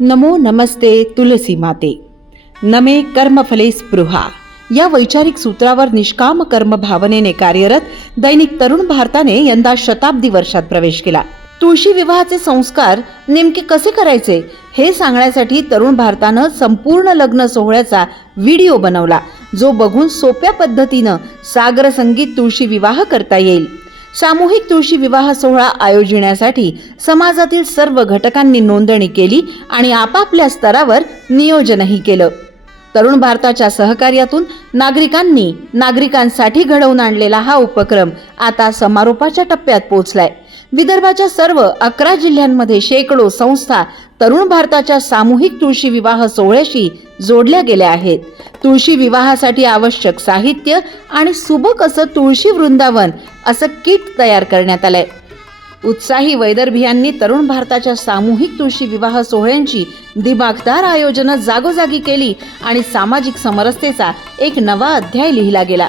नमो नमस्ते तुलसी माते. नमे कर्मफले स्पृहा या वैचारिक सूत्रावर निष्काम कर्म भावनेने कार्यरत दैनिक तरुण भारताने यंदा शताब्दी वर्षात प्रवेश केला. तुळशी विवाहाचे संस्कार नेमके कसे करायचे हे सांगण्यासाठी तरुण भारतानं संपूर्ण लग्न सोहळ्याचा व्हिडिओ बनवला, जो बघून सोप्या पद्धतीनं सागर संगीत तुळशी विवाह करता येईल. सामूहिक तुळशी विवाह सोहळा आयोजण्यासाठी समाजातील सर्व घटकांनी नोंदणी केली आणि आपापल्या स्तरावर नियोजनही केलं. तरुण भारताच्या सहकार्यातून नागरिकांसाठी घडवून आणलेला हा उपक्रम आता समारोपाच्या टप्प्यात पोहोचलाय. विदर्भाच्या सर्व 11 जिल्ह्यांमध्ये शेकडो संस्था तरुण भारताच्या सामूहिक तुळशी विवाह सोहळ्याशी जोडल्या गेल्या आहेत. तुळशी विवाहासाठी आवश्यक साहित्य आणि सुबक असं तुळशी वृंदावन असं किट तयार करण्यात आलंय. उत्साही वैदर्भियांनी तरुण भारताच्या सामूहिक तुळशी विवाह सोहळ्यांची दिमागदार आयोजनं जागोजागी केली आणि सामाजिक समरसतेचा एक नवा अध्याय लिहिला गेला.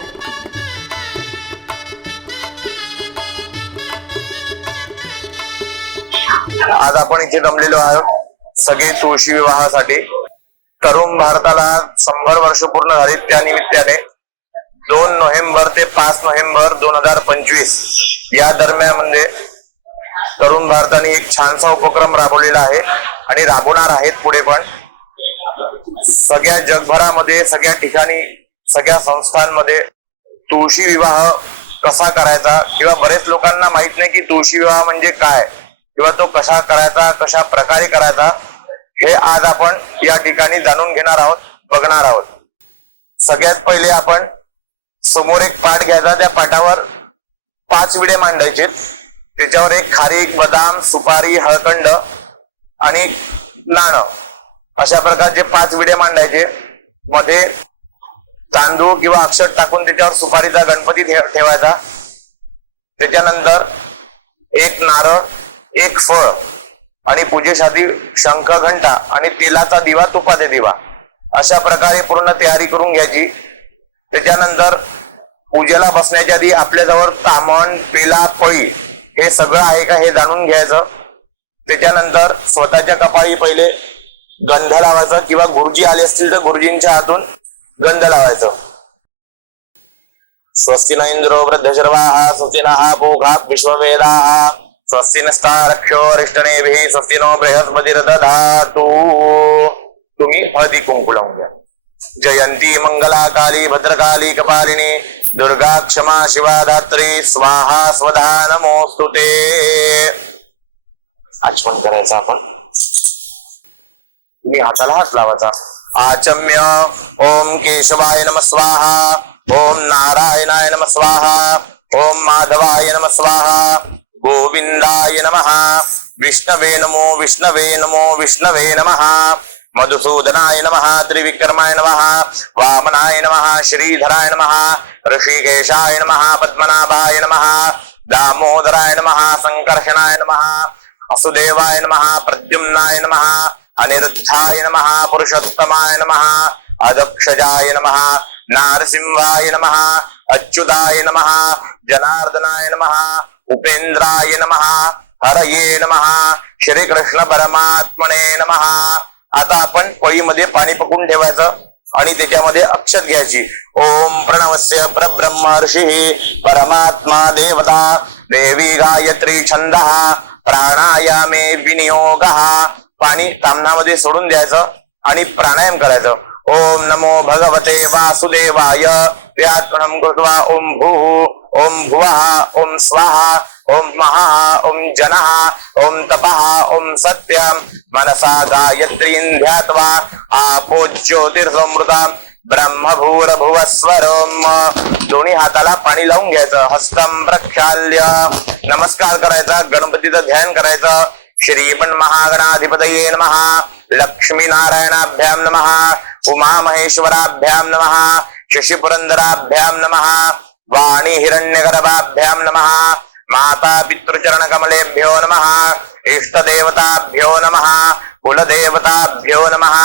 आज आपण इथे जमलेलो आहोत सगळे तुळशी विवाहासाठी. तरुण भारताला 100 वर्ष पूर्ण झाली. त्या निमित्ताने 2 नोव्हेंबर ते 5 नोव्हेंबर 2025 या दरम्यान तरुण भारताने एक छानसा उपक्रम राबवलेला आहे आणि राबवणार आहेत पुढे पण. सगळ्या जगभरामध्ये, सगळ्या ठिकाणी, सगळ्या संस्थांमध्ये तुळशी विवाह कसा करायचा, किंवा बरेच लोकांना माहित नाही की तुळशी विवाह म्हणजे काय किंवा तो कसा करायचा, कशा प्रकारे करायचा, हे आज आपण या ठिकाणी जाणून घेणार आहोत, बघणार आहोत. सगळ्यात पहिले आपण समोर एक पाट घ्यायचा. त्या पाटावर 5 विडे मांडायचे. त्याच्यावर एक खारीक, बदाम, सुपारी, हळकंड आणि नाणं अशा प्रकारचे 5 विडे मांडायचे. मध्ये तांदूळ किंवा अक्षत टाकून त्याच्यावर सुपारीचा गणपती ठेवायचा. त्याच्यानंतर एक नारळ, एक फळ आणि पूजेसाठी शंख, घंटा आणि तेलाचा दिवा, तुपाचा दिवा अशा प्रकारे पूर्ण तयारी करून घ्यायची. त्याच्यानंतर पूजेला बसण्याच्या आधी आपल्याजवळ तामण, पेला, पळी हे सगळं आहे का हे जाणून घ्यायचं. त्याच्यानंतर स्वतःच्या कपाळी पहिले गंध लावायचं, किंवा गुरुजी आले असतील तर गुरुजींच्या हातून गंध लावायचं. स्वस्ति न इंद्रो वृद्धशर्वाः स्वस्ति नः पूषा विश्ववेदाः स्वस्ति नस्तारक्षो अरिष्टनेभिः स्वस्ति नो बृहस्पतिर्दधातु. तुम्ही हळदी कुंकू लावून घ्या. जयंती मंगला काली भद्रकाली कपालिनी दुर्गा क्षमा शिवा धात्री स्वाहा स्वधा नमोस्तुते. आचमन करायचं आपण. तुम्ही हाताला हात लावायचा. आचम्य ओम केशवाय नमः स्वाहा, ओम नारायणाय नमः स्वाहा, ओम माधवाय नमः स्वाहा, गोविंदाय नमः, विष्णवे नमो विष्णवे नमो विष्णवे नमः, मधुसूदनाय नमः, त्रिविक्रमाय नमः, वामनाय नमः, श्रीधराय नमः, ऋषिकेशाय नमः, पद्मनाभाय नमः, दामोदराय नमः, संकर्षणाय नमः, वसुदेवाय नमः, प्रद्युम्नाय नमः, अनिरुद्धाय नमः, पुरुषोत्तमाय नमः, अदक्षजाय नमः, नारसिंहाय नमः, अच्युताय नमः, जनार्दनाय नमः, उपेंद्राय नमः, हरये नमः, श्री कृष्ण परमात्मने नमः. आता आपण पळीमध्ये पाणी पकडून ठेवायचं आणि त्याच्यामध्ये अक्षत घ्यायची. ओम प्रणवस्य परब्रह्म ऋषी परमात्मा देवता देवी गायत्री छंदः प्राणायामे विनियोगः. पाणी तामणामध्ये सोडून द्यायचं आणि प्राणायाम करायचं. ओम नमो भगवते वासुदेवाय व्यात्मनं कृत्वा ओम भूः, ओम भुवः, ओम स्वाहा, ओम महा, ओम जनः, ओम तपः, ओम सत्यं मनसा गायत्रीं ध्यात्वा आपो ज्योतिर्समृता ब्रह्म भूर्भुवस्वरम. दोन्ही हाताला पाणी लावून घ्यायचं. हस्तं प्रक्षाल्य नमस्कार करायचा. गणपतीचं ध्यान करायचं. श्रीमन महागणाधिपतये नमः, लक्ष्मी नारायणाभ्याम नमः, उमा महेश्वराभ्याम नमः, शशि पुरंदराभ्याम नमः, वाणी हिरण्यगर्भाभ्याम नमः, माता पितृचरण कमलेभ्यो नमः, इष्ट देवताभ्यो नमः, कुल देवताभ्यो नमः,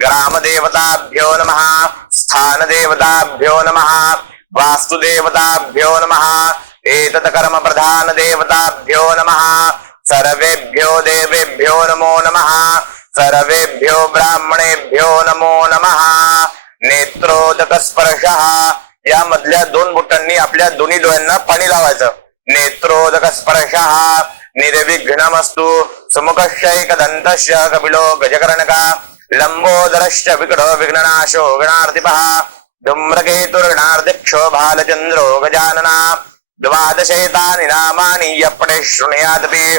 ग्राम देवताभ्यो नमः, स्थान देवताभ्यो नमः, वास्तु देवताभ्यो नमः, एतत् कर्म प्रधान देवताभ्यो नमः, सर्वेभ्यो देवेभ्यो नमो नमः, सर्वेभ्यो ब्राह्मणेभ्यो नमो नमः. नेत्रोदक स्पर्शः, या मधल्या 2 बोटांनी आपल्या दोन्ही डोळ्यांना पाणी लावायचं. नेत्रोदक स्पर्शः निर्विघ्नमस्तु. सुमुखश्चैकदन्तश्च कपिलो गजकर्णका लंबोदरश्च विकटो विघ्ननाशो गणार्तिपः. धूम्रकेतुर्गणार्दिक्षो भालचन्द्रो गजानना. 12 नामानि यपटे शृणुयादपि.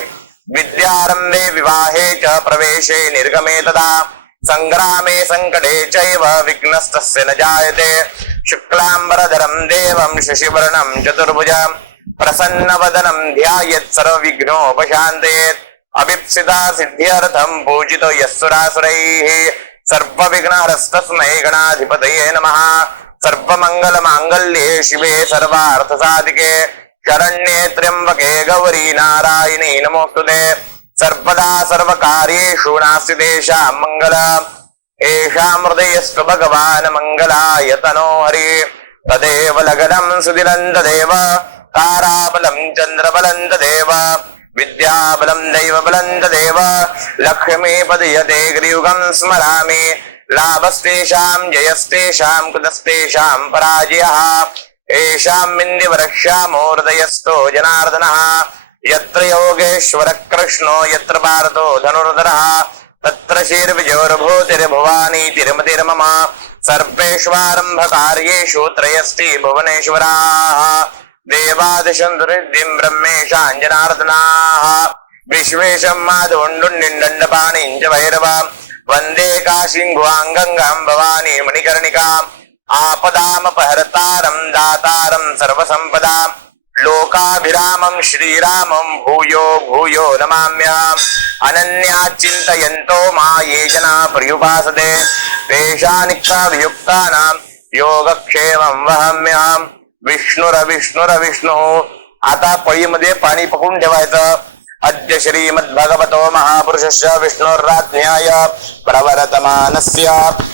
विद्यारम्भे विवाहे च प्रवेशे निर्गमे तदा. संग्रामे संकटे चैव विघ्नस्तस्य न जायते. शुक्लाम्बरधरं देवं शशिवर्णं चतुर्भुजं प्रसन्नवदनं ध्यायेत् सर्वविघ्नोपशान्तयेत्. अभीप्सिता सिद्ध्यर्थं पूजितो यस्सुरासुरैः. सर्वविघ्नहरस्तस्मै गणाधिपतये नमः. सर्वमङ्गलमाङ्गल्ये शिवे सर्वार्थसाधिके शरण्ये त्र्यम्बके गौरी नारायणी नमोस्तुते. सर्वदा सर्वकार्येषु नास्ति तेषां मङ्गलम्. येषां हृदयस्तु भगवान् मङ्गलाय तनो हरि. तदेव लग्नं सुदिनं तदेव ताराबलं चन्द्रबलं तदेव विद्याबलं दैवबलं तदेव. लक्ष्मीपदयते गिरियुगं स्मरामि. लाभस्तेषां जयस्तेषां कुतस्तेषां पराजयः. येषां बिन्दिवरक्ष्यामो हृदयस्थो जनार्दनः. यत्र योगेश्वर कृष्णो यत्र पार्थो धनुर्धरः. तत्र श्रीर्विजयोर्भूतिर्भुवानी तिरुमतिर्मम. सर्वेष्वारम्भकार्येषु त्रयस्ति भुवनेश्वराः. देवादिशं ब्रह्मेशां जनार्दनाः. विश्वेशं माधवण्डुण्डिण्डपाणिं च भैरवां. वन्दे काशीं गुहाङ्गङ्गां भवानी मणिकर्णिकाम्. आपदामपहर्तारं दातारं सर्वसम्पदां. लोकाभिरामं श्रीरामं भूयो भूयो नमाम्यहम्. अनन्याचिन्तयन्तो मा ये जना पर्युपासते तेषानिष्ठाभियुक्तानां योगक्षेमं वहाम्यहम्. विष्णुरविष्णुरविष्णुः. आता पळीमध्ये पाणी पकडून ठेवायचं. अद्य श्रीमद्भगवतो महापुरुषस्य विष्णोर्राज्ञाय प्रवर्तमानस्य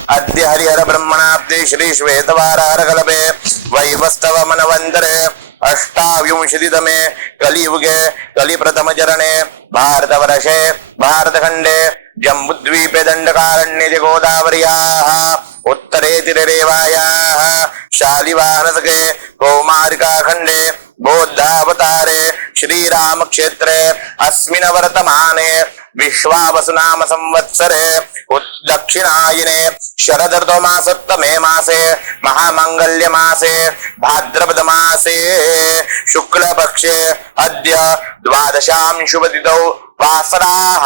अद्य हरिहर ब्रह्मणाब्दे श्री श्वेतवाराहरकल्पे वैवस्तव मनवन्तरे 88तमे कलियुगे कलिप्रथमचरणे भारतवर्षे भारतखण्डे जम्बुद्वीपे दण्डकारण्ये गोदावर्याः उत्तरे तिररेवायाः शालिवाहनसखे कौमारिकाखण्डे बौद्धावतारे श्रीराम क्षेत्रे अस्मिन् वर्तमाने विश्वावसुनाम संवत्सरे दक्षिणायने शरद ऋतुमासोत्तमे मासे महामंगल्य मासे भाद्रपद मासे शुक्लपक्षे अद्य 12 शुभतिथौ वासराः.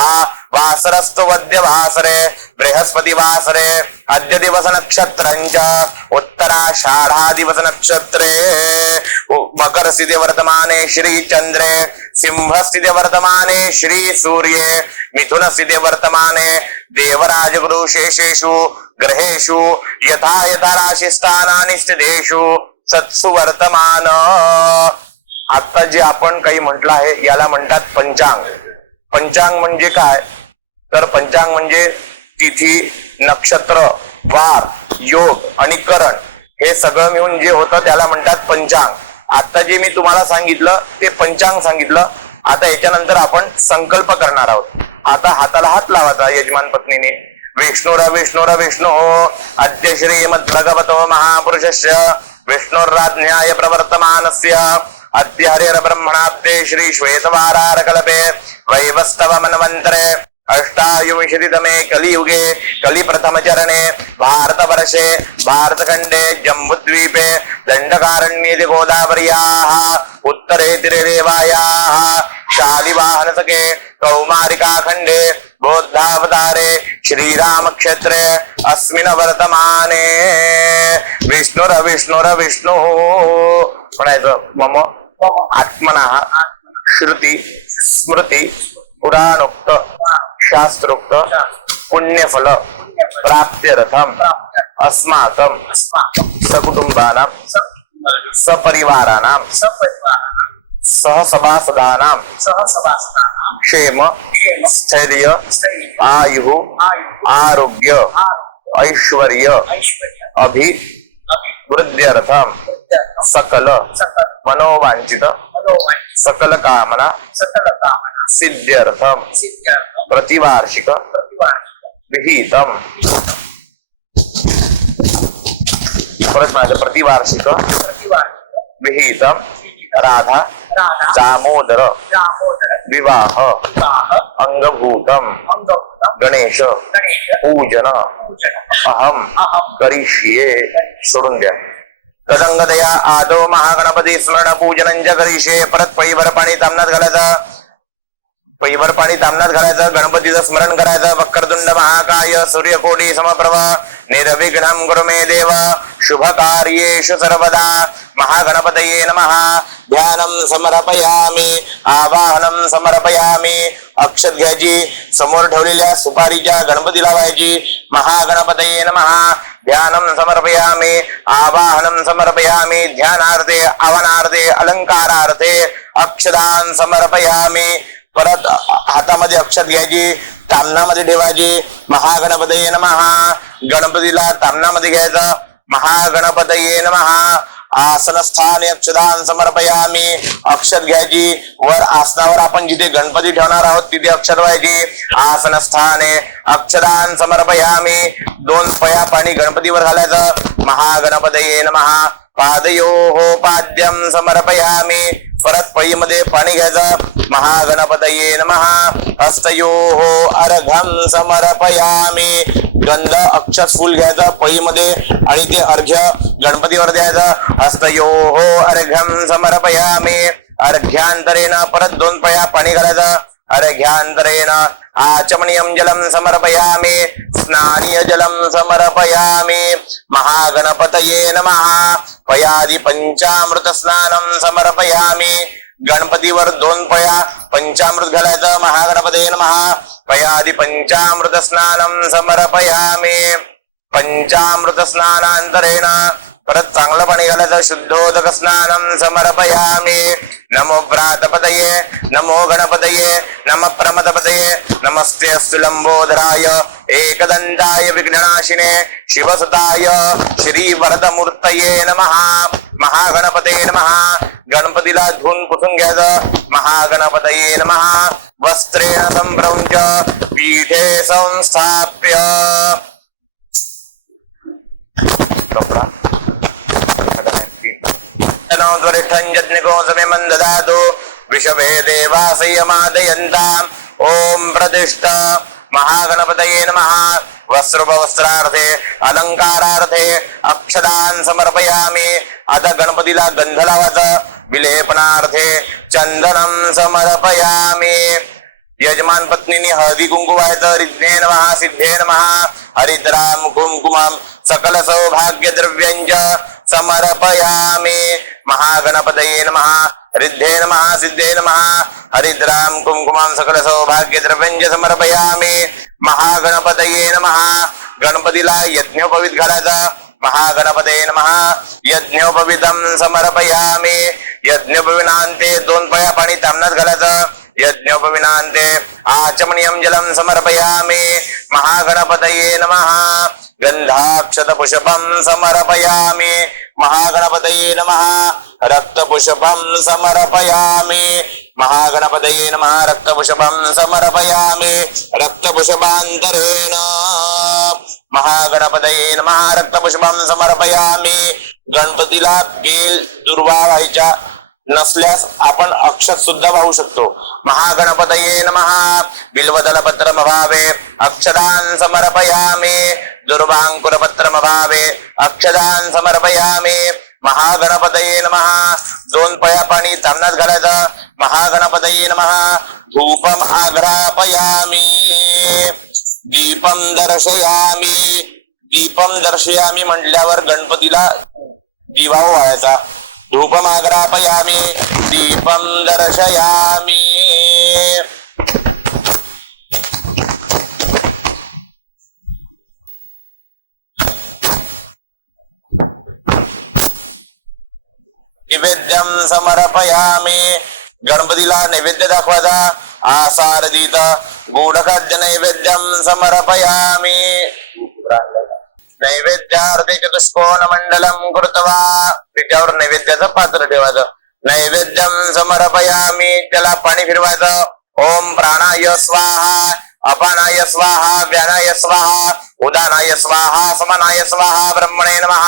वासरस्तु वद्य वासरे बृहस्पति वासरे अद्य दिवस नक्षत्रञ्च उत्तराषाढा दिवस नक्षत्रे. मकर स्थिति वर्तमाने श्री चंद्रे. सिंह स्थिति वर्तमाने श्री सूर्ये. मिथुन स्थिति वर्तमाने देवराज गुरु शेषेषु ग्रहेषु यथा यथा राशि स्थानानि स्थितेषु सत्सु वर्तमान. आता जे आपण काही म्हटलं आहे याला म्हणतात पंचांग. पंचांग म्हणजे काय तर पंचांग म्हणजे तिथी नक्षत्र वार योग आणि करण हे सगळं मिळून जे होतं त्याला म्हणतात पंचांग. आता जे मी तुम्हाला सांगितलं ते पंचांग सांगितलं. आता याच्यानंतर आपण संकल्प करणार आहोत. आता हाताला हात लावायचा यजमान पत्नीने. विष्णुर विष्णु अद्य श्रीमद्भगवतो महापुरुषस्य विष्णुर्राज्ञाय प्रवर्तमानस्य अद्य हरिहर ब्रह्मणाब्दे श्री श्वेतवाराहरकल्पे वैवस्तव मनवन्तरे 88तमे कलियुगे कलिप्रथमचरणे भारतवर्षे भारतखण्डे जम्बुद्वीपे दण्डकारण्ये गोदावर्याः उत्तरे तिररेवायाः शालिवाहनसखे कौमारिकाखण्डे बौद्धावतारे श्रीरामक्षेत्रे अस्मिन् वर्तमाने विष्णुरविष्णुरविष्णुः. म्हणायचं मम आत्मनः श्रुती स्मृती पुराणोक्त शास्त्रोक्त पुण्यफल प्राप्त्यर्थम अस्माकं सकुटुंबानां सपरिवाराणां सहसभासदानां क्षेम स्थैर्य आयु आरोग्य ऐश्वर्य अभिवृद्ध्यर्थम सकल मनोवांछित सकल कामना सिद्ध्यर्थम प्रतिवार्षिक विहितम. परत माझं प्रतिवार्षिक विहितम राधा दामोदर विवाह अंगभूतम गणेश पूजन अहम करिष्ये. सोडून द्या. तदंगदया आदो महागणपती स्मरण पूजन करिष्ये. परत पैभर पाणी तामणात घालायचं. पैभर पाणी तामणात घालायचं. गणपतीचं स्मरण करायचं. वक्रतुंड महाकाय सूर्यकोटी समप्रभ निर्विघ्नं कुरु मे देव शुभ कार्येषु सर्वदा. महागणपतये नमः. ध्यानं समर्पयामी. आवाहनं समर्पयामी. अक्षत घ्यायची. समोर ठेवलेल्या सुपारीच्या गणपती लावायची. महागणपतये नमः. ध्यानं समर्पयामी. आवाहनं समर्पयामी. ध्यानार्थे आवाहनार्थे अलंकारार्थे अक्षदान समर्पयामी. परत हातामध्ये अक्षत घ्यायची. तामणामध्ये ठेवायची. महागणपतये नमः. गणपतीला तामणामध्ये घ्यायचं. महागणपतये नमः. आसनस्थाने अक्षदान समर्पयामी. अक्षत घ्यायची. वर आसनावर आपण जिथे गणपती ठेवणार आहोत तिथे अक्षत व्हायची. आसनस्थाने अक्षदान समर्पयामी. 2 पया पाणी गणपतीवर घालायचं. महागणपतये नमः. पादयोः पाद्यं समर्पयामी. परत पईमध्ये पाणी घ्यायचं. महागणपतये नमः. हस्तयोः अर्घं समर्पयामी. गंध अक्षत फुल घ्यायचं पईमध्ये आणि ते अर्घ्य गणपतीवर द्यायचं. हस्तयोः अर्घं समर्पयामी. अर्घ्यांतरेण परत 2 पया पाणी घालायचं. अर्घ्यांतरेण आचमनीयं जलं समर्पयामी. स्नानीय जलं समर्पयामी. महागणपतये नमः. पयादि पंचामृत स्नानं समर्पयामी. गणपतीवर 2 पया पंचामृत घालायचं. महागणपतये नमः. पयादि पंचामृत स्नानं समर्पयामी. पंचामृत स्नानांतरेण परत चांगलं पाणी घालायचं. शुद्धोदक स्नानं समर्पयामी. नमो व्रातपतये नमो गणपतये नम प्रमदपतये नमस्ते अस्तु लंबोदराय एकदंताय विघ्ननाशिने शिवसुताय श्री वरदमूर्तये नमः. महागणपतये नमः. गणपतीला धुवून पुसून घ्यायचं. महागणपतये नमः. वस्त्रेण संभ्रंच पीठे संस्थाप्य. कपडा यज्ञकोसमे मंददातु विषभे देवासयमादयन्ताम्. ओम प्रतिष्ठ. महागणपतये नमः. वस्त्रोपवस्त्रार्थे अलंकारार्थे अक्षदान समर्पयामी. आता गणपतीला गंध लावायचं. विलेपनार्थे चंदनं समर्पयामी. यजमान पत्नीने हळदी कुंकू व्हायचं. रिद्धे नमः सिद्धे नमः हरिद्राम कुंकुमं सकल सौभाग्य द्रव्यंच समर्पयामी. महागणपतये नमः. रिद्धे नमः सिद्धे नमः हरिद्राम कुंकुमं सकल सौभाग्य द्रव्यंच समर्पयामी. महागणपतये नमः. गणपतीला यज्ञोपवीत घालायचा. महागणपतये नमः. यज्ञोपवीतं समर्पयामी. यज्ञोपवीनांते 2 पया पाणी तामणात घालायचं. यज्ञोपवीनांते आचमनीयं जलं समर्पयामी. महागणपतये नमः. गंधाक्षत पुष्पं समर्पयामी. महागणपतये नमः. रक्तपुष्पं समर्पयामी. महागणपतये नमः. रक्तपुष्पं समर्पयामी. रक्तपुष्पांतरेण महागणपतये नमः. रक्तपुष्पं समर्पयामी. गणपतीला बेल दुर्वा व्हायच्या नसल्यास आपण अक्षत सुद्धा वाहू शकतो. महागणपतये नमः. बिल्वदलपत्रमभावे अक्षदान समर्पयामी. दुर्वांकुरपत्रमभावे अक्षदान समर्पयामी. महागणपतये नमः. 2 पया पाणी तामणात घालायचं. महागणपतये नमः. धूपम आघ्रापयामी. दीपम दर्शयामी. दीपम दर्शयामी म्हटल्यावर गणपतीला दिवा व्हायचा. धूपम आघ्रापयामी. दीपम दर्शयामी. नैवेद्यं समर्पयामी. गणपतीला नैवेद्य दाखवायचा. आसारदित गूढखाद्य नैवेद्यं समर्पयामी. नैवेद्यार्थे चतुष्कोण मंडलम कृत्वा त्याच्यावर नैवेद्याचं पात्र ठेवायचं. नैवेद्यं समर्पयामी. त्याला पाणी फिरवायचं. ओम प्राणाय स्वाहा. अपानाय स्वाहा व्यानाय स्वाहा उदानाय स्वाहा समानाय स्वाहा ब्रह्मणे नमः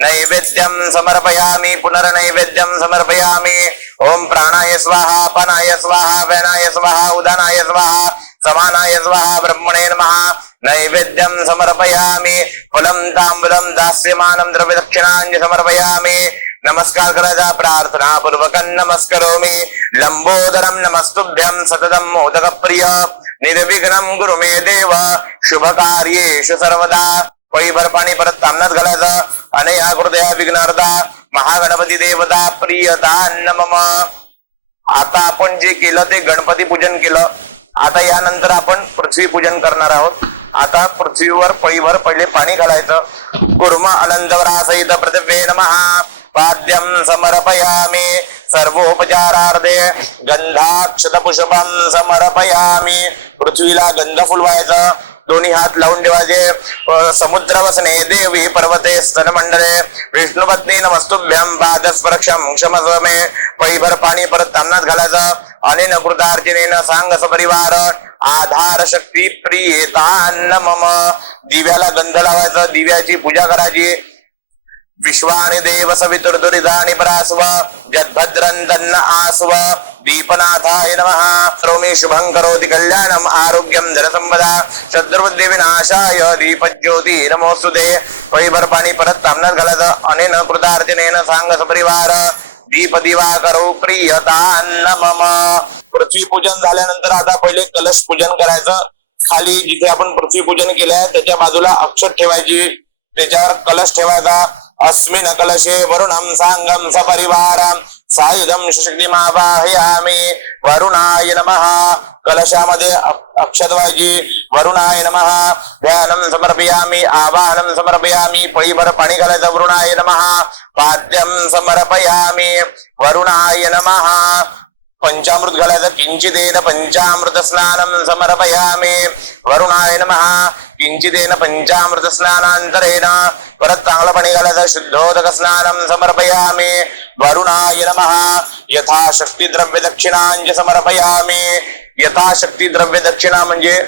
नैवेद्यं समर्पयामि पुनर्नैवेद्यं समर्पयामि ओम प्राणाय स्वाहा अपानाय स्वाहा व्यानाय स्वाहा उदानाय स्वाहा समानाय स्वाहा ब्रह्मणे नमः नैवेद्यं समर्पयामि फलं ताम्बूलं दास्यमानं द्रव्यदक्षिणाञ्च समर्पयामि नमस्कार करायचा प्रार्थना पूर्वकं नमस्करोमि लंबोदरं नमस्तुभ्यं सततं मोदक प्रिय निर्विघ्नं गुरु मे देव शुभ कार्येषु सर्वदा पैभर पाणी परत तामनात घालायचं आणि या हृदया विघ्नार्था महागणपती देवता प्रियता मम आता आपण जे केलं ते गणपती पूजन केलं आता यानंतर आपण पृथ्वी पूजन करणार आहोत आता पृथ्वीवर पैभर पहिले पाणी घालायचं कुर्म अनंतवरासहित पृथिवे नमः पाद्यं समर्पयामि सर्वोपचारार्थे गंधाक्षत पुष्पं समर्पयामि पृथ्वीला गंध फुलवायचं दोन्ही हात लावून ठेवायचे समुद्र वसने देवी पर्वते स्तनमंडले विष्णुपत्नी नमस्तुभ्यं पादस्पर्शं क्षमस्व मे पैभर पाणी परत तामनात घालायचं आणि नकृतार्चनेनं सांग सपरिवार आधार शक्ती प्रियता मम दिव्याला गंध लावायचं दिव्याची पूजा करायची विश्वानि देव सवितुर्दुरिदानि परास्व जद्भद्रं तन्न आस्व दीपनाथाय नमः करोमि शुभं करोति कल्याणम् आरोग्यं धनसंपदा शत्रुबुद्धि विनाशाय दीपज्योति नमोस्तुते पैभर पाणी परत तामनात घालायचं आणि न कृतार्चनेनं सांग सपरिवार दीप दिवाकरो प्रियता मम पृथ्वी पूजन झाल्यानंतर आता पहिले कलश पूजन करायचं खाली जिथे आपण पृथ्वी पूजन केलंय त्याच्या बाजूला अक्षत ठेवायची त्याच्यावर कलश ठेवायचा अस्मिन् कलशे वरुणं सांगं सपरिवारं सायुधं शक्तिमावाहयामि वरुणाय नमः कलशामध्ये अक्षत व्हायची वरुणाय नमः ध्यानं समर्पयामि आवाहनं समर्पयामि पैभर पाणी घालायचं वरुणाय नमः पाद्यं समर्पयामि वरुणाय नमः पंचामृत घालायचं किंचिदेन पंचामृत स्नानं समर्पयामि वरुणाय नमः किंचिदेन पंचामृत स्नानांतरेण परत चांगलं पाणी घालायचं शुद्धोदक स्नानं समर्पयामि वरुणाय नमः यथाशक्ती द्रव्य दक्षिणांच समर्पयामि यथाशक्ती द्रव्य दक्षिणा म्हणजे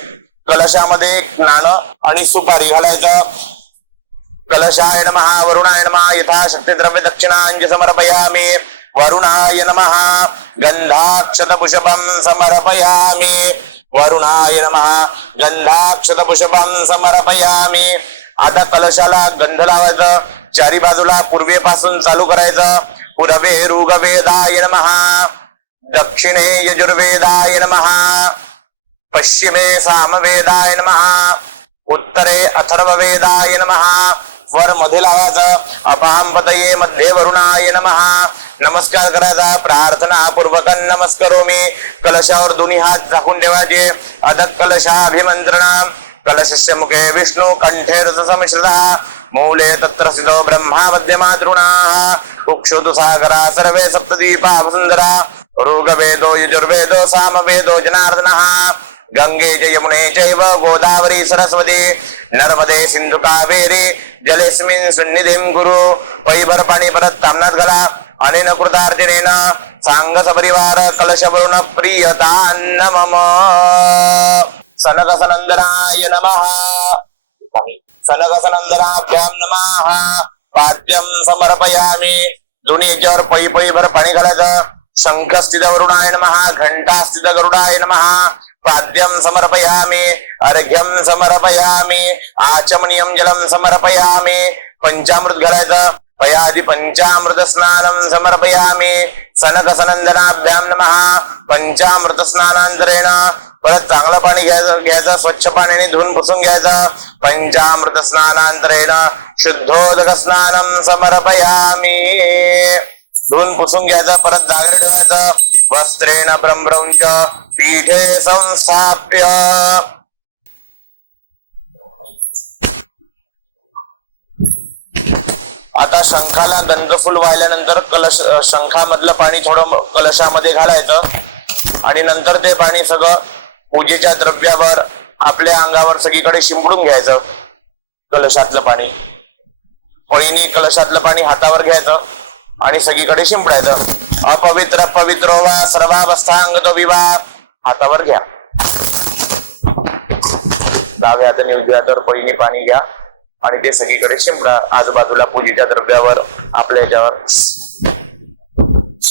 कलशामध्ये एक नाणं आणि सुपारी घालायचं कलशाय नमः वरुणाय नमः यथाशक्ती द्रव्य दक्षिणांच समर्पयामि वरुणाय नमः गंधाक्षत पुष्पं समर्पयामि वरुणाय नमः गंधाक्षत पुष्पं समर्पयामि आता कलशाला गंध लावायचं चारी बाजूला पूर्वेपासून चालू करायचं पूर्वे ऋग्वेदाय नमः दक्षिणे यजुर्वेदाय नमः पश्चिमे सामवेदाय नमः उत्तरे अथर्ववेदाय नमः वर मध्ये लावायचं अपाहं पतये मध्ये वरुणाय नमः नमस्कार करायचा प्रार्थना पूर्वकं नमस्करोमि कलशावर दोन्ही हात झाकून ठेवायचे अदक कलशाभिमंत्रण कलशस्य मुखे विष्णु कंठे रससमिश्रितः मूले तत्र स्थितो ब्रह्मा मध्यमातृणाः कुक्षुतु सागरा सर्वे सप्तदीपा वसुंधरा ऋग्वेदो यजुर्वेदो सामवेदो जनार्दनः गंगे च यमुने चैव गोदावरी सरस्वती नर्मदे सिंधु कावेरी जलेस्मिन् सन्निधिं कुरु पैभर पाणी परत तामनात घाला आणि न कृतार्चनेनं सांग सपरिवार कलशवरुण प्रियता मम सनकसनंदनाय नमः सनकसनंदनाभ्यां नमः पाद्यं समर्पयामि दोन्ही याच्यावर पैभर पाणी घालायचं शंख स्थित वरुणाय नमः घंटा स्थित गरुडाय नमः पाद्यं समर्पयामि अर्घ्यं समर्पयामि आचमनीयं जलं समर्पयामि पंचामृत घालायचं पयादि पंचामृत स्नानं समर्पयामि सनकसनंदनाभ्यां नमः पंचामृत स्नानांतरेण परत चांगलं पाणी घ्यायचं स्वच्छ पाण्याने धुवून पुसून घ्यायचं पंचामृत स्नानांतरेण शुद्धोदक स्नानं समर्पयामि धुवून पुसून घ्यायचं परत जागेवर ठेवायचं वस्त्रेण ब्रह्मच पीठे संस्थाप्य आता शंखाला गंधफुल वाहिल्यानंतर कलश शंखामधलं पाणी थोडं कलशामध्ये घालायचं आणि नंतर ते पाणी सगळं पूजेच्या द्रव्यावर आपल्या अंगावर सगळीकडे शिंपडून घ्यायचं कलशातलं पाणी पळीनी कलशातलं पाणी हातावर घ्यायचं आणि सगळीकडे शिंपडायचं अपवित्र पवित्रो वा सर्वावस्थांगतो विवाह हातावर घ्या डाव्या हाताने उजव्या हातावर पळीने पाणी घ्या आणि ते सगळीकडे शिंपडा आजूबाजूला पूजेच्या द्रव्यावर आपल्या याच्यावर.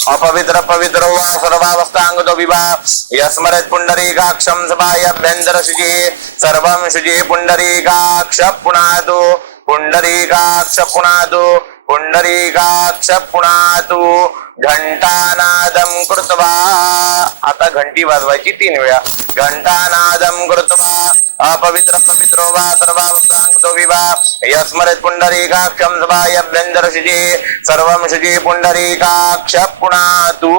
अपवित्र पवित्र वा सर्वावस्थांगतो विवाह यस्मरत पुंडरीकाक्षं सभायाभ्यंतर शुचि सर्वं शुचि पुंडरीकाक्ष पुनातु पुंडरीकाक्ष पुनातु पुंडरीकाक्ष पुनातु. घंटानादं कृत्वा आता घंटी वाजवायची 3 वेळा. घंटानादं कृत्वा अपवित्र पवित्रो वा सर्वावस्थांगतो विवाह यस्मरत पुंडरीकाक्षं सभायाभ्यंतर शुचि सर्वं शुचि पुंडरीकाक्ष पुनातु.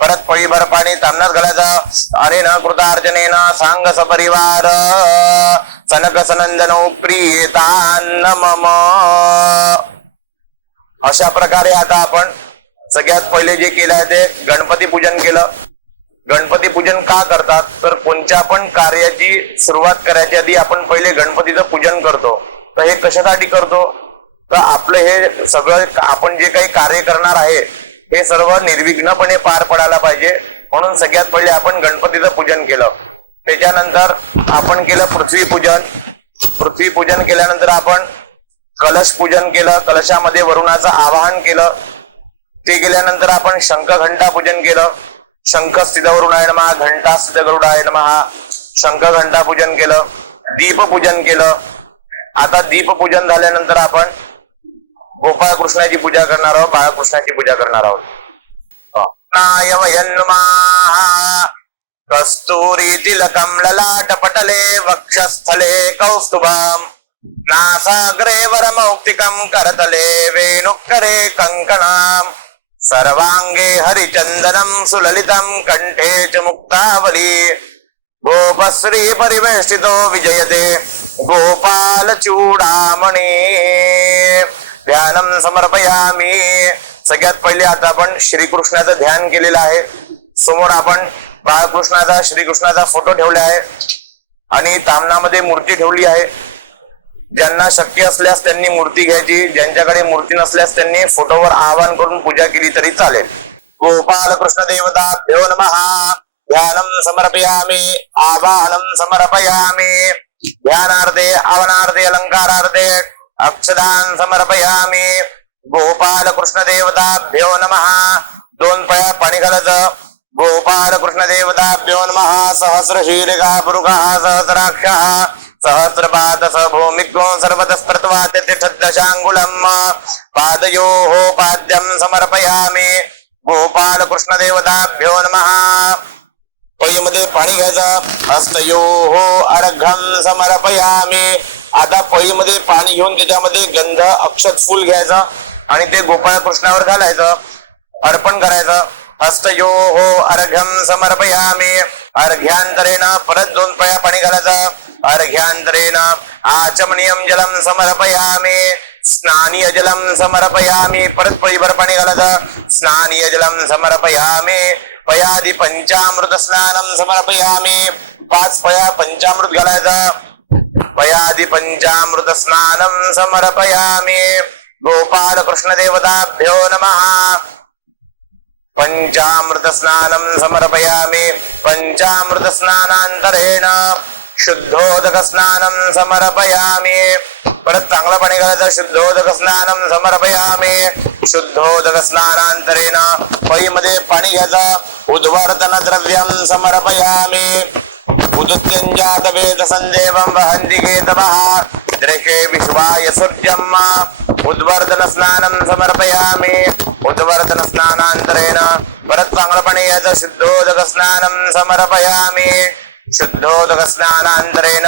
परत पळीभर पाणी तांबण्यात घालायचं. अरेन कृतार्जनेन सांग सपरिवार सनक सनंदनो प्रियतान्न मम. अशा प्रकारे आता आपण सगळ्यात पहिले जे केलं आहे ते गणपती पूजन केलं. गणपती पूजन का करतात तर कोणत्या पण कार्याची सुरुवात करायच्या आधी आपण पहिले गणपतीचं पूजन करतो. तर हे कशासाठी करतो तर आपलं हे सगळं आपण जे काही कार्य करणार आहे हे सर्व निर्विघ्नपणे पार पडायला पाहिजे म्हणून सगळ्यात पहिले आपण गणपतीचं पूजन केलं. त्याच्यानंतर आपण केलं पृथ्वी पूजन. पृथ्वी पूजन केल्यानंतर आपण कलश पूजन केलं. कलशामध्ये वरुणाचं आवाहन केलं. ते केल्यानंतर आपण शंखघंटा पूजन केलं. शंख स्थित वरुणाय नमः घंटा स्थित गरुडाय नमः शंखघंटा पूजन केलं. दीप पूजन केलं. आता दीप पूजन झाल्यानंतर आपण गोपाळ कृष्णाची पूजा करणार आहोत. बाळकृष्णाची पूजा करणार आहोत. कस्तुरी तिलकं ललाटपटले वक्षस्थले कौस्तुभम् नासाग्रे वरमौक्तिकं करतले वेणुकरे कंकणम् सर्वांगे हरिचंदनं सुललितं कंठे च मुक्तावली गोपश्री परिवेष्टितो विजयते गोपाल चूडामणी. ध्यानं समर्पयामी. सगळ्यात पहिले आता आपण श्रीकृष्णाचं ध्यान केलेलं आहे. समोर आपण बाळकृष्णाचा श्रीकृष्णाचा फोटो ठेवला आहे आणि तामणामध्ये मूर्ती ठेवली आहे. ज्यांना शक्य असल्यास त्यांनी मूर्ती घ्यायची. ज्यांच्याकडे मूर्ती नसल्यास त्यांनी फोटोवर आवाहन करून पूजा केली तरी चालेल. गोपाल कृष्ण देवताभ्यो नमः. ध्यानं समर्पयामी. आवाहनं समर्पयामी. ध्यानार्थे आवाहनार्थे अलंकारार्थे अक्षदान समर्पयामी. गोपाल कृष्ण देवताभ्यो नमः. 2 पळ्या पाणी घालायचं. गोपाल कृष्ण देवताभ्यो नमः. सहस्रशीर्षा पुरुषः सहस्राक्षः सहस्रपाद भूमिको सर्वतस्प्रत्वा तिष्ठदशांगुलम् पादयोः पाद्यं समर्पयामी. गोपाल कृष्ण देवताभ्यो नमः. पळीमध्ये पाणी घ्यायचं. हस्तयोः अर्घ्यं समर्पयामी. आता पळीमध्ये पाणी घेऊन त्याच्यामध्ये गंध अक्षत फूल घ्यायचं आणि ते गोपाळ कृष्णावर घालायचं. अर्पण करायचं. हस्तयोः अर्घ्यं समर्पयामी. अर्घ्यांतरेण परत 2 पळ्या पाणी घालायचं. अर्घ्यांतरेण आचमनीयं जलं समर्पयामी. स्नानीय जलं समर्पयामी. परत पळीभर पाणी घालायचं. स्नानीय जलं समर्पयामी. पयादि पंचामृत स्नानं समर्पयामी. 5 पया पंचामृत घालायचं. पयादि पंचामृत स्नानं समर्पयामी. गोपाल कृष्ण देवताभ्यो नमः. पंचामृत स्नानं समर्पयामी. पंचामृत स्नानांतरेण शुद्धोदक स्नानं समर्पयामी. परत चांगलं पाणी घालायचं. शुद्धोदक स्नानं समर्पयामी. शुद्धोदक स्नानांतरेण पळीमध्ये पाणी घ्यायचं. उद्वर्तन द्रव्यं समर्पयामी. उदुत्यंजात वेद संदेवं वहन्ति केतवः दृशे विश्वाय सूर्यम्. उद्वर्तन स्नानं समर्पयामी. उद्वर्तन स्नानांतरेण परत चांगलं पाणी घ्यायचं. शुद्धोदक स्नानं समर्पयामी. शुद्धोदक स्नानांतरेण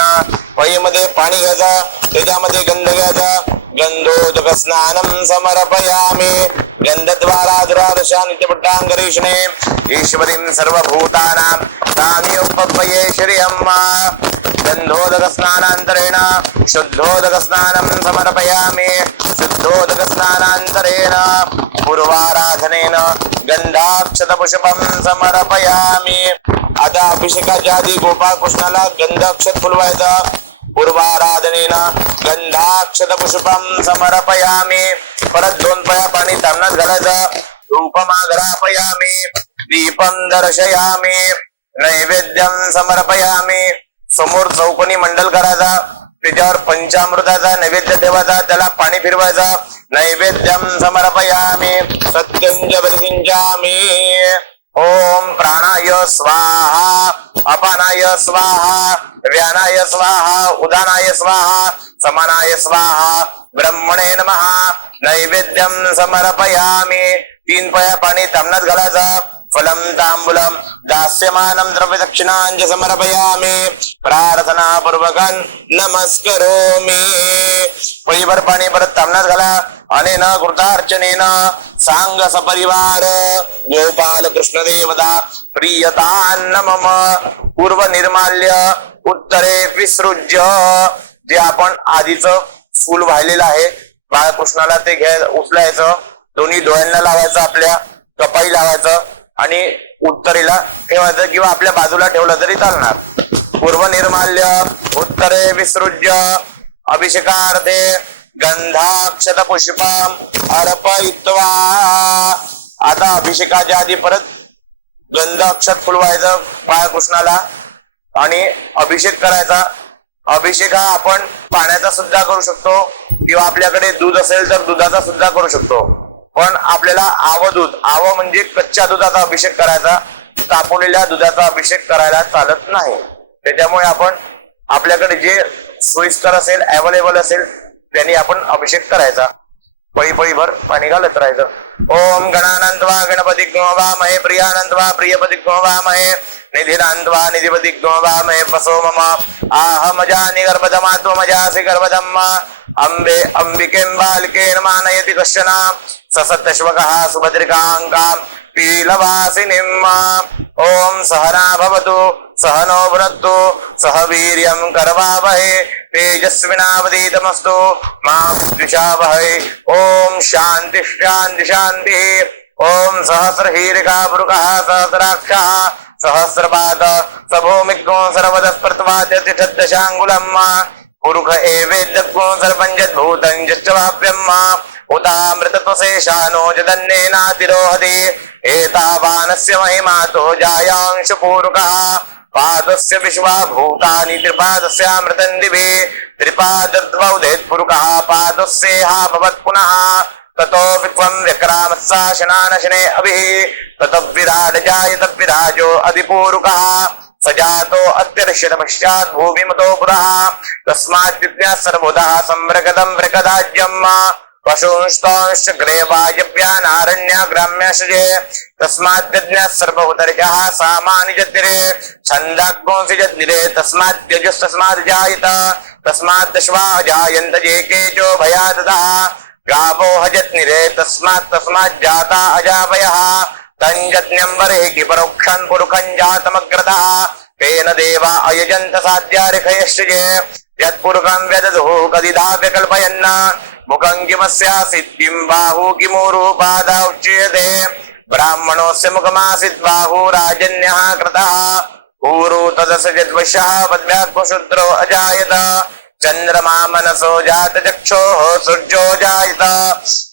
पळीमध्ये पाणी घ्यायचं. त्याच्यामध्ये गंध घ्यायचा. गंधोदक स्नानं समर्पयामी. गंधद्वारा दुरादशा नित्यपुट्टांगरीष्णे ईश्वरीं सर्वभूतानां ताम्योपपये श्रियम्. गंधोदक स्नानांतरेण शुद्धोदक स्नानं समर्पयामी. शुद्धोदक स्नानांतरेण पूर्वाराधनेन गंधाक्षत पुष्पं समर्पयामी. आता अभिषेकाच्या आधी गोपाळ कृष्णाला गंधाक्षत फुलवायचा. पूर्वाराधनेन गंधाक्षत पुष्पं समर्पयामी. परत 2 पळ्या पाणी तांबण्यात घालायचं. धूपमाग्रापयामी. दीपं दर्शयामी. नैवेद्यं समर्पयामी. समोर चौकोनी मंडल करायचा, त्याच्यावर पंचामृताचा नैवेद्य ठेवायचा, त्याला पाणी फिरवायचं. नैवेद्यम समर्पयामि सत्यंच प्रतिंचामि. ओम प्राणाय स्वाहा, अपानाय स्वाहा, व्यानाय स्वाहा, उदानाय स्वाहा, समानाय स्वाहा, ब्रह्मणे नमः. नैवेद्यम समर्पयामि. 3 पया पाणी तामणात घालायचं. फलम तांबूलम दास्यमानं द्रव्य दक्षिणांच समर्पयामि. प्रार्थना पूर्वकं नमस्करोमि. पळीभर पाणी परत तामणात घाला. अनेन कृतार्चनेन सांग सपरिवार गोपाल कृष्ण देवता प्रियतान्न मम. पूर्व निर्माल्य उत्तरे विसृज्य. जे आपण आधीच फूल वाहिलेलं आहे बाळकृष्णाला ते उचलायचं, दोन्ही डोळ्यांना लावायचं, आपल्या कपाळी लावायचं आणि उत्तरेला ठेवायचं किंवा आपल्या बाजूला ठेवलं तरी चालणार. पूर्व निर्माल्य उत्तरे विसृज्य अभिषेकार्थे गंधाक्षत पुष्पम अर्पयित्वा. आता अभिषेकाच्या आधी परत गंध अक्षत फुलवायचं बाळकृष्णाला आणि अभिषेक करायचा. अभिषेक हा आपण पाण्याचा सुद्धा करू शकतो किंवा आपल्याकडे दूध असेल तर दुधाचा सुद्धा करू शकतो. पण आपल्याला आवदूध, आव म्हणजे कच्च्या दुधाचा अभिषेक करायचा, तापवलेल्या दुधाचा अभिषेक करायला चालत नाही. त्याच्यामुळे आपण आपल्याकडे जे सोयीस्कर असेल, अवेलेबल असेल त्यांनी आपण अभिषेक करायचा. पळीभर पाणी घालत राहायचं. ओम गणानंत्वा गणपती वामहे, प्रियानंत्वा प्रियपती वामहे, निधिनांत्वा निधिपती वामहे. वसो मम आहमजानि गर्भधमात्वमजासि गर्भधम्मा. अंबे अंबिकें बालकेन मानयति कश्चन ससत्यश्वकः सुभद्रिकाङ्कां पीलवासिनीम्. ओम सहना भवतु सहनो भुनक्तु सह वीर्यं करवावहै तेजस्विनावधीतमस्तु मा विद्विषावहै. ओम शांति शांति शांति. ओम सहस्रहीरिका पुरुषः सहस्राक्षः सहस्रपाद सभूमिको सर्वदस्पृत्वाद्यतिषद्दशाङ्गुलम्. पुरुष एवेद्यग्गो सर्वञ्जद्भूतं यश्चवाप्यम्. उतामृतत्वशेषानो जदन्नेनातिरोहति. एतावानस्य महिमातो जायांश पूरुकः. पादस्य विश्वा भूतानि त्रिपादस्यामृतं दिवे. त्रिपादद्वौदेत् पुरुकः पादस्येहा भवत् पुनः. ततो विक्वं व्यक्रामत्सा शनानशने अभिः. ततः विराड जायत विराजो अधिपूरुकः. सजातो अत्यर्षित पश्चात् भूमिमतो पुरः. तस्मात् सर्वोदः सम्मृगतं मृगदाज्यम्. पशुंस्तांश्च ग्रेवायव्यानारण्य ग्राम्यशजे. तस्मात् सर्वोदर्जः सामानि जद्दिरे. छन्दाग्गोंसि जद्दिरे तस्मात् त्यजस्तस्मात् जायत. तस्मात् दश्वा जायन्त जे केचो भयादतः. गावो हजत्निरे तस्मात् जाता अजावयः. तञ्जज्ञम्बरे कि परोक्षन् पुरुखं जातमग्रतः. तेन देवा अयजन्त साध्यारिखयश्चिजे. यत्पुरुखं व्यदधुः कदिधा व्यकल्पयन्. मुखं किमस्यासीत् किं बाहु किमूरुपादा उच्यते. ब्राह्मणोऽस्य मुखमासीत् बाहु राजन्यः कृतः. ऊरु तदसजद्वशः वद्व्याक्शूद्रो अजायत. चंद्रमा मनसो जात चक्षोः सूर्यो जायत.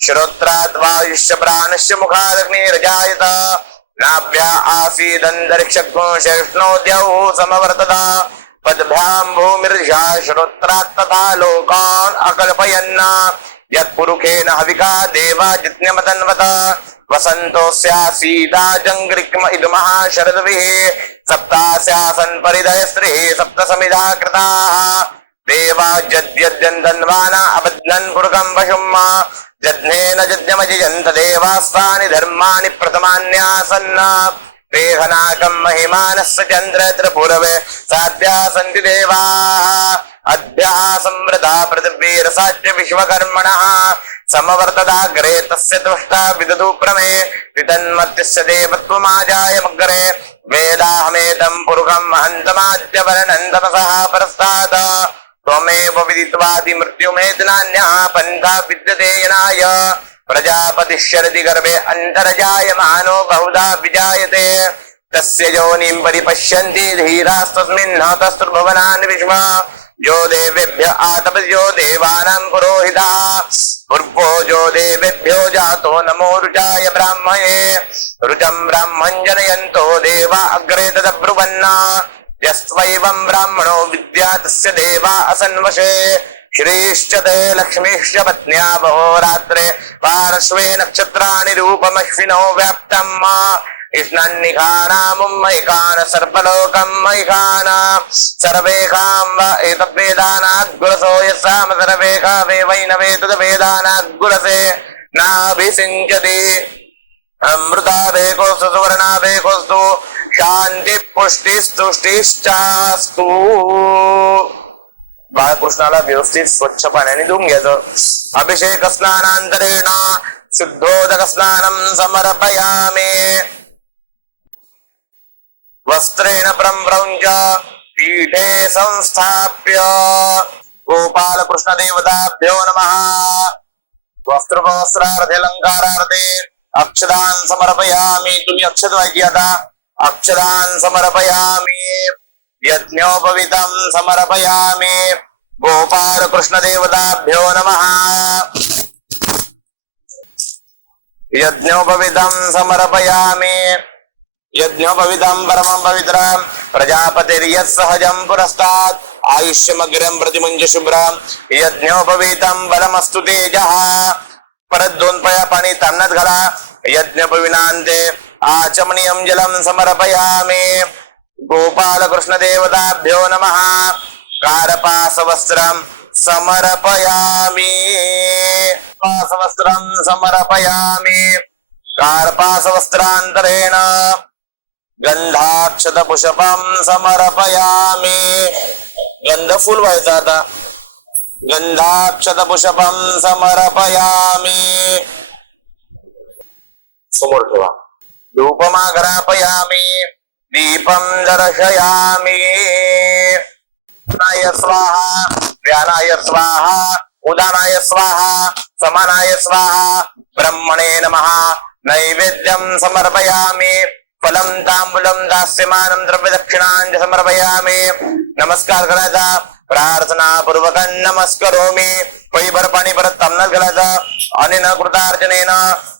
श्रोत्रात् वायुश्च प्राणश्च मुखादग्निर्जायत. नाभ्या आसीदन्तरिक्षगो शेष्णोद्यौ समवर्तत. पद्भ्यां भूमिर्षा श्रोत्रात् तथा लोकान् अकल्पयन्. यत्पुरुखेन हविका देवा जिज्ञमतन्वत. वसन्तोऽस्यासीदा जङ्घ्रिक्म इदमः शरद्भिः. सप्तास्यासन् परिधयस्त्रिः सप्तसमिधा कृताः. देवा जद्यद्यन्दन्वाना अबध्नन् पुरुखं पशुम्. जज्ञेन जज्ञमजिजन्त देवास्तानि धर्माणि प्रथमान्यासन्. देहनाकं महिमानस्य चन्द्र त्रिपुरवे साध्या सन्ति देवाः. अद्भ्यः संवृता पृथिवीरसाच्य विश्वकर्मणः. समवर्तदाग्रे तस्य तुष्टा विदधु प्रमे. वितन्मत्यस्य देवत्वमाजायमग्रे. वेदाहमेदं पुरुखं महन्तमाद्य वर्णन्तमसः परस्तात्. त्वमेव विदित्वादि मृत्युमेतनान्यः पन्था विद्यते यनाय. प्रजापतिश्चरति गर्भे अन्तर्जायमानो बहुधा विजायते. तस्य योनिं परिपश्यन्ति धीरास्तस्मिन् तस्तुर्भुवनानि विश्वा. यो देवेभ्य आतपस्यो देवानां पुरोहितः. पूर्वो जो देवेभ्यो जातो नमो रुचाय ब्राह्मणे. रुचं ब्राह्मं जनयन्तो देवा अग्रे तदब्रुवन्. यस्त्वैवं ब्राह्मणो विद्या तस्य देवा असन्वशे श्रीश्च ते लक्ष्मीश्च पत्न्या बहोरात्रे पार्श्वे नक्षत्राणि रूपमश्विनो व्याप्तम् इष्णान्निखानामुम्मयिकान सर्वलोकं मयिकान सर्वेखां वा एतद्वेदानाद्गुरसो यस्साम सर्वेखा वे वै न वेतद्वेदानाद्गुरसे नाभिषिञ्चति अमृताभेकोस्तु सुवर्णाभेकोस्तु शांती पुष्टिस्तुष्टिश्चास्तु. बाळकृष्णाला व्यवस्थित स्वच्छ पाण्याने धुवून घ्यायचं. अभिषेक स्नानांतरेण शुद्धोदक स्नानं समर्पयामि. वस्त्रेण प्रम्रौञ्च पीठे संस्थाप्य गोपाल कृष्ण देवताभ्यो नमः. वस्त्रार्थे अलंकारार्थे अक्षदान समर्पयामि. तुम्ही अक्षत व्हायची आता. अक्षदान समर्पयामि. यज्ञोपवीतं समर्पयामि. गोपाल कृष्ण देवताभ्यो नमः. यज्ञोपवीतं समर्पयामि. यज्ञोपवीतं परमं पवित्रं प्रजापतिर्यत्सहजं पुरस्तात् आयुष्यमग्रं प्रतिमुञ्च शुभ्रं यज्ञोपवीतं बलमस्तु तेजः. परत 2 पया पाणी तांबण्यात घाला. यज्ञोपवीनान्ते आचमनीयं जलं समर्पयामि. गोपाल कृष्ण देवताभ्यो नमः. कारपासवस्त्रं समर्पयामि. पासवस्त्रं समर्पयामि. कारपासवस्त्रान्तरेण गंधाक्षतपुष्पं समर्पयामि. गंध फुल व्हायचा आता. गंधाक्षतपुष्पं समर्पयामि. समोर ठेवा. धूपमाघ्रापयामि. दीपं दर्शयामि. नाय स्वाहा व्यानाय स्वाहा उदानाय स्वाहा समानाय स्वाहा ब्रह्मणे नमः. नैवेद्यं समर्पयामि. फलं तांबूलं दास्यमानं द्रव्यदक्षिणां च समर्पयामि. नमस्कार करायचा. प्रार्थना पूर्वक नमस्करोमि. पैभर पाणी परत तांबण्यात घालायचं. अनेन कृतार्चनेन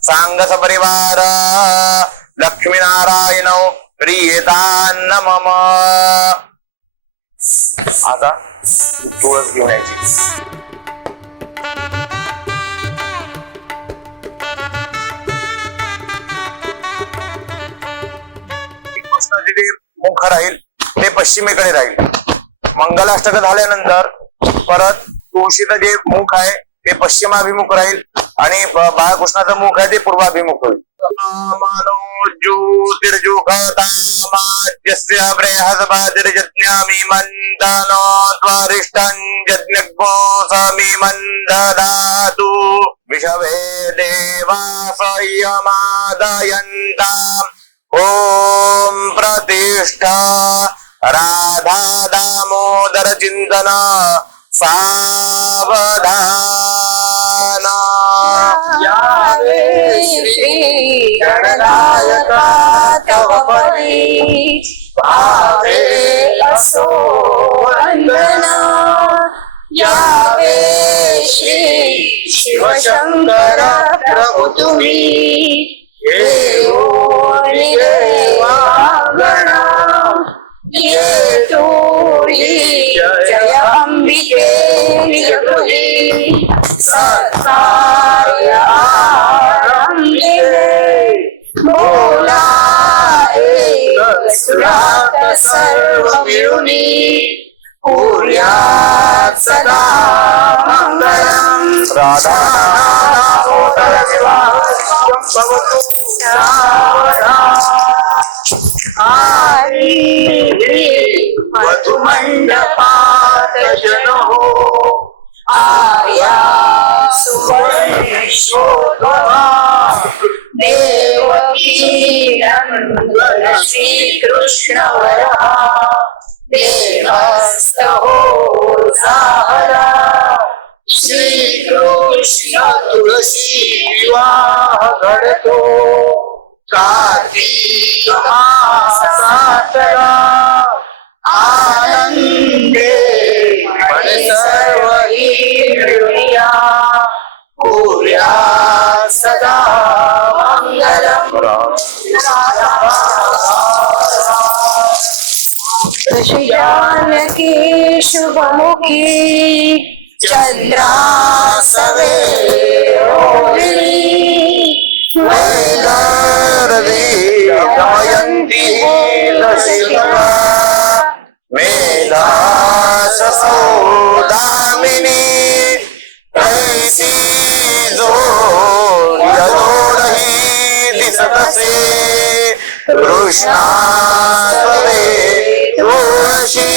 सांग सपरिवार लक्ष्मीनारायण प्रियेतान्न मम. आता तुळस घेऊन यायची. कृष्णाचे जे मुख राहील ते पश्चिमेकडे राहील. मंगलाष्टक झाल्यानंतर परत तुळशीचं जे मुख आहे ते पश्चिमाभिमुख राहील आणि बाळकृष्णाचं मुख आहे ते पूर्वाभिमुख होईल. ज्योतिर्जुगतामाज्यस्य बृहस्पतिर्यज्ञामि मन्दनो त्वरिष्ठं यज्ञो समिमन्ददातु. विषवे देवासयमादयन्ताम्. ओम प्रतिष्ठा राधा दामोदर चिंतन सावधान. यावे श्री गणनायका तव पदी भावे असो वंदना. यावे श्री शिवशंकर प्रभु तुम्ही देवो देवागणा. ये तोळी जय अंबिके निजगृही सत्कार्य आरंभिले. बोला एक सुरात सर्व मिळुनी कुर्यात् सदा मंगलम्. राधा दामोदर भवतु सावधान. वधुमण्डपात जनो आर्या सुवर्णेश्वरा. देवकी नन्दन श्रीकृष्णवरा. देवस्तहो साहरा. श्रीकृष्ण तुलसी विवाह घडतो. कार्तिक मासातला आनंदे सर्व मिळूया. कुर्यात् सदा मंगलम्. तसे शुभमुखी चंद्रासवे ओळी वैदर्भी दमयन्ती लसिका मेधाससौदामिनी ऐसी जो यलोडही दिसतसे कृष्णात्वे तुळशी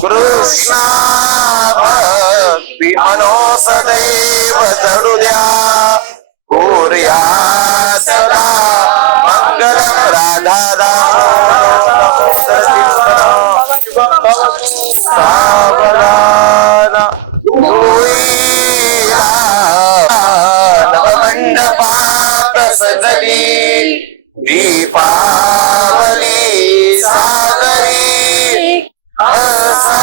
कृष्णा भक्ती मनो सदैव चढू द्या कोर्या सदा मंगलम राधा सावधान नवमंडपात सजली दीपावली सागरी असा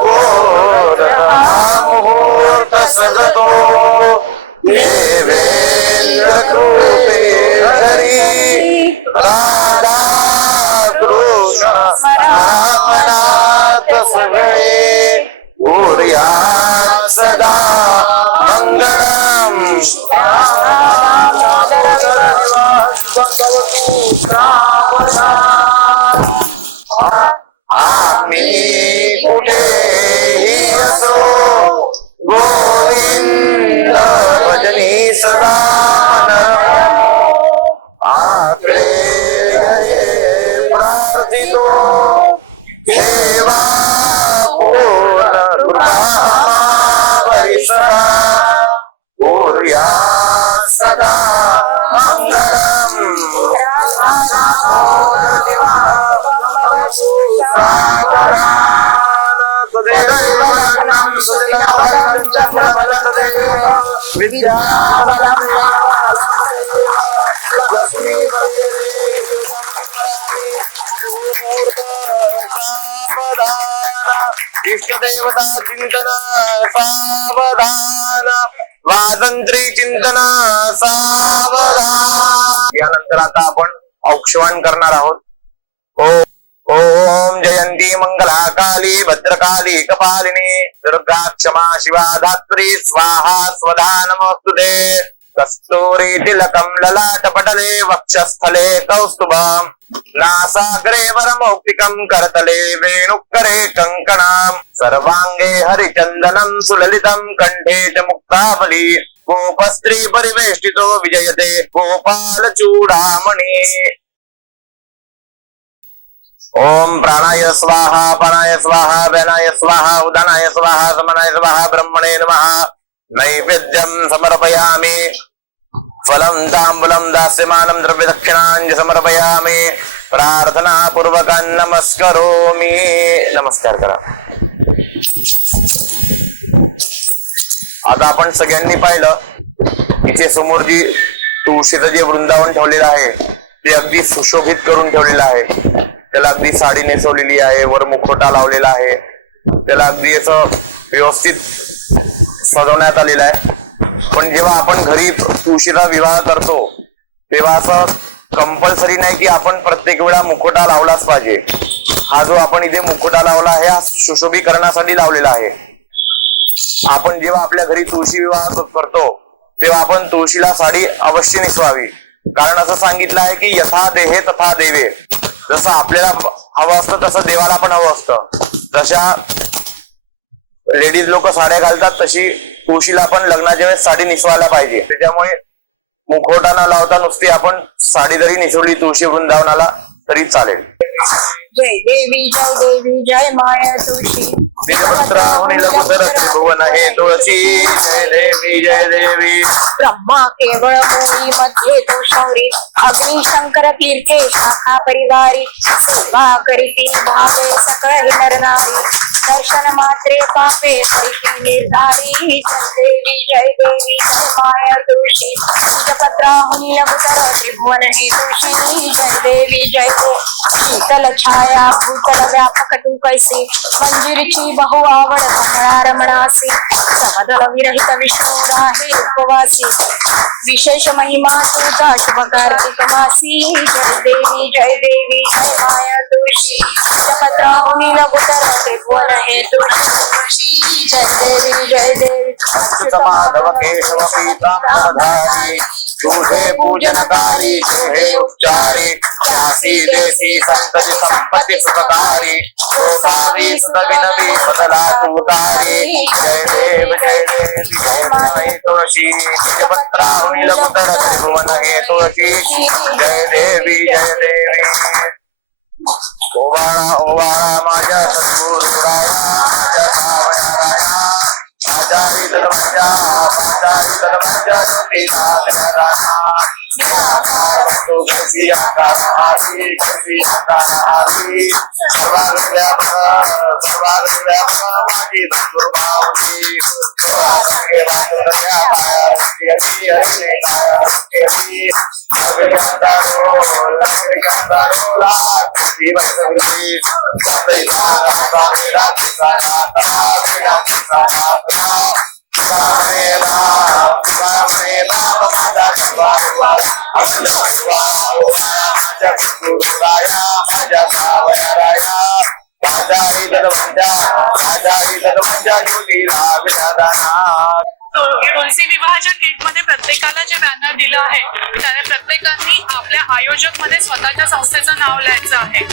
गोड मुहूर्त सजतो देवेंद्र कृपे हरी राधा कृष्ण मनात सगळे उर्या सदा मंगलम आम्ही कुठेही असो गोविंद भजनी सदा आकडे प्रार्थितो सेवा पूर्ण कृपावरी सदा कोर्या सदा मंगलम इष्टदेवता चिंतन सावधान वाजंत्री चिंतन सावधान. यानंतर आता आपण औक्षवान करणार आहोत. ओम जयंती मंगला काली भद्रकाली कपालिनी दुर्गा क्षमा शिवा धात्री स्वाहा स्वधा नमोस्तुते. कस्तूरी तिलकम ललाटपटले वक्षस्थले कौस्तुभम् नासाग्रे वरमौक्तिकं करतले वेणुकरे कंकणाम् सर्वांगे हरिचन्दनं सुललितं कंठे च मुक्तावली गोपस्त्री परिवेष्टितो विजयते गोपाल चूडामणि. ओम प्राणाय स्वाहा पानाय स्वाहा व्यानाय स्वाहा उदानाय स्वाहा समनाय स्वाहा ब्रह्मणे नमः. नैवेद्यं समर्पयामि फलं ताम्बूलं दास्यमानं द्रव्यदक्षिणाञ्च समर्पयामि. प्रार्थना पूर्वकं नमस्करोमि. नमस्कार करा. आता आपण सगळ्यांनी पाहिलं इथे समोर जी तुळशीचं जे वृंदावन ठेवलेलं आहे ते अगदी सुशोभित करून ठेवलेलं आहे. त्याला अगदी साडी नेसवलेली आहे, वर मुखवटा लावलेला आहे, त्याला अगदी असं व्यवस्थित सजवण्यात आलेलं आहे. पण जेव्हा आपण घरी तुळशीचा विवाह करतो तेव्हा असं कंपल्सरी नाही की आपण प्रत्येक वेळा मुखवटा लावलाच पाहिजे. हा जो आपण इथे मुखवटा लावला आहे हा सुशोभीकरणासाठी लावलेला आहे. आपण जेव्हा आपल्या घरी तुळशी विवाह करतो तेव्हा आपण तुळशीला साडी अवश्य नेसवावी. कारण असं सांगितलं आहे की यथा देहे तथा देवे. जसं आपल्याला हवं असतं तसं देवाला पण हवं असतं. जशा लेडीज लोक साड्या घालतात तशी तुळशीला पण लग्नाच्या वेळेस साडी नेसवायला पाहिजे. त्याच्यामुळे मुखवटा न लावता नुसती आपण साडी जरी नेसवली तुळशी वृंदावनाला तरी चालेल. जय देवी जय माया तुळशी त्रिभुवन हे तुळशी. जय देवी ब्रह्मा केवळ मूळी मध्ये तो शौरी अग्नि शंकर तीर्थे शाखा परिवारी सेवा करीती भावे सकळ हे नरनारी दर्शन मात्रे पापे पैकी निर्धारी. जय देवी जय माया तुळशी पत्राहुनी लघुतर त्रिभुवन हे तुळशी. जय देवी शीतल छाया भूतल व्यापक तू कैसी मंजिरीची बहु आवड कमळा रमणासी समतल विरहित विष्णू राहे उपवासी विशेष महिमा तुझा शुभ कार्तिक मासी. जय देवी जय माया तुळशी तुळशी पत्राहुनी लघुतर त्रिभुवन हे तुळशी जय देवी अच्युत माधव केशव पीतांबरधारी तुझे पूजनकारी तुझे उपचारी त्यासी देसी संतति संपत्ति सुखकारी शोभावी सदविनवी बदला तुतारी जय देव जय माई तुळशी निजपत्राहुनी लघुतर त्रिभुवन हे तुळशी जय देवी ओवाळा ओवाळा माझ्या सद्गुरुराया माझ्या सावयाराया माझ्या विदर्भाच्या ज्योती माझी दुर्भावली तुलसी विवाहाच्या किट मध्ये प्रत्येकाला जे बॅनर दिलं आहे त्याने प्रत्येकाने आपल्या आयोजक मध्ये स्वतःच्या संस्थेचं नाव लिहायचं आहे.